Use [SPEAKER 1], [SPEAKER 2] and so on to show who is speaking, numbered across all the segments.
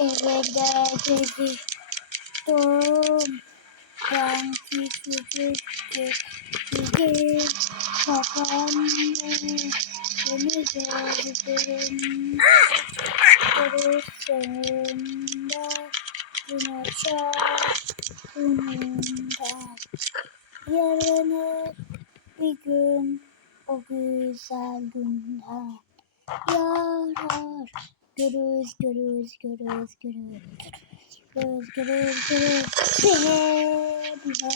[SPEAKER 1] Evde dedi doğum. Ben küçücüktük gidip babamla beni gördüm. Görür sonunda güneş aklımda. Yarını bir gün o güzel günden yarar Görürüz, görürüz, görürüz, görürüz. Görürüz, görürüz, görürüz. Bihe, bihe,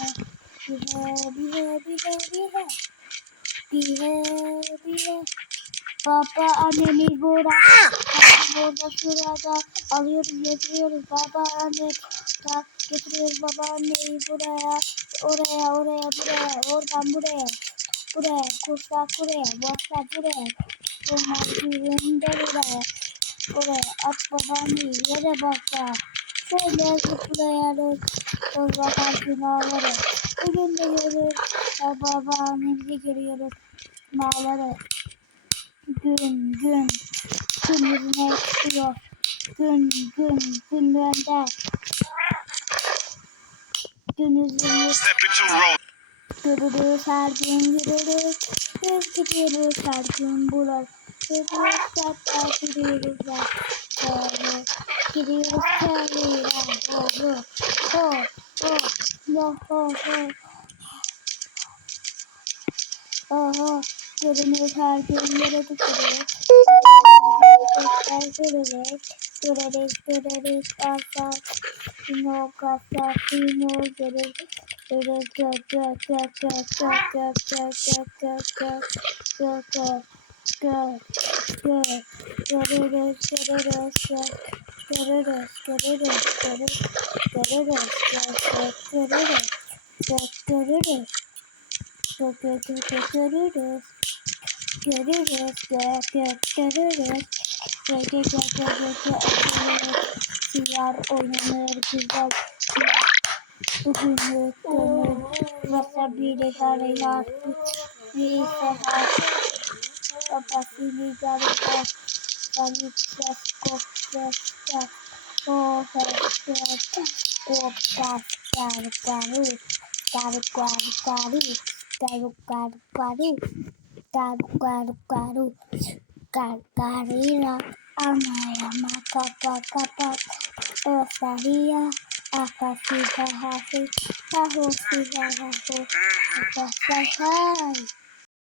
[SPEAKER 1] bihe, bihe, bihe, bihe. Bihe, bihe. Baba annemi burada, burada şurada. Alıyoruz getiriyoruz baba anne da getiriyoruz baba anneyi buraya. Oraya oraya buraya. Oradan buraya. Buraya kuşlar buraya. Boşlar buraya. Bunlar düğünde buraya buraya at babaanneyi yere bakla şöyle zıplayarız o zaman günahları bugün de görürüz babaannemizi görüyoruz günahları gün gün gün yüzüne çıkıyor. Gün gün gün gönder. Gün
[SPEAKER 2] roll.
[SPEAKER 1] yürürüz her gün yürürüz. Biz gidiyoruz her gün bular. Yürürüz hatta gidiyoruz hatta. Gidiyoruz kendine. Ho ho ho ho ho ho ho. Oho, görünür her gün yere düşürür. Görürüz, görürüz, görürüz, asal. Sino, kasa, sino, görürüz. Görürüz, gör, gör, gör, gör, gör, gör, gör, gör, gör, gör, gör, gör, gör, gör. Görürüz, görürüz, gör. Görürüz, görürüz, görürüz, görürüz, gör, gör, görürüz, gör, görürüz. Gö gö gö gö görürüz. Görürüz. Gö gö görürüz. Gö gö gö gö gö gö görürüz. Siyar oynanır güzel. Bugünlük gönül. Wasabi harayar. Bir seher. Obrazili garba, wali przez kochce, tak, kochce, chłopca, gargari, gargari, gargari, gargari, gargarina, amaya, maka, paka, paka, osaria, afasiha, hafi, hahu, siha, hahu, hafa, sahai.